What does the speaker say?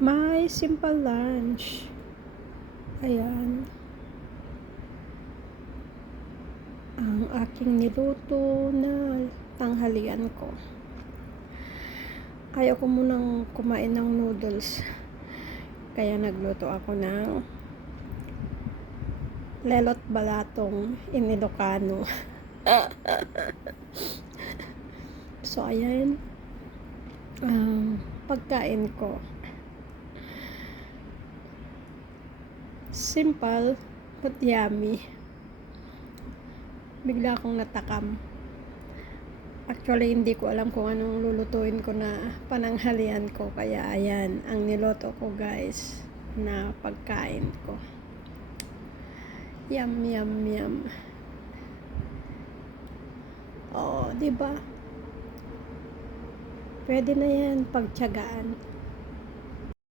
May simple lunch. Ayan. Ang aking niluto na tanghalian ko. Ayaw ko munang kumain ng noodles. Kaya nagluto ako ng lelot balatong inilocano. So, ayan. Pagkain ko. Simple but yummy. Bigla akong natakam. Actually, hindi ko alam kung anong lulutuin ko na pananghalian ko. Kaya ayan, ang niloto ko guys na pagkain ko. Yum, yum, yum. Oh, diba? Pwede na yan pagtiyagaan.